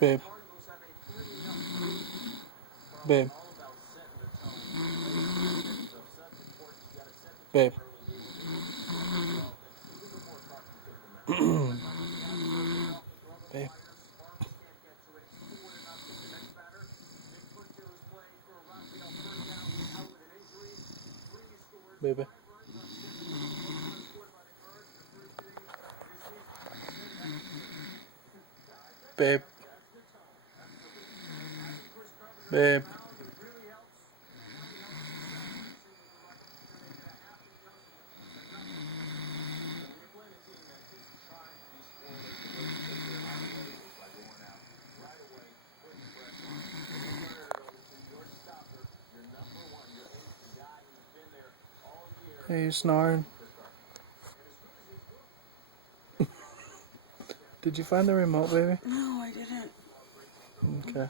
Babe. Babe. Babe. Babe. Baby. Babe. Babe. Hey, you snoring? Did you find the remote, baby? No, I didn't. Okay.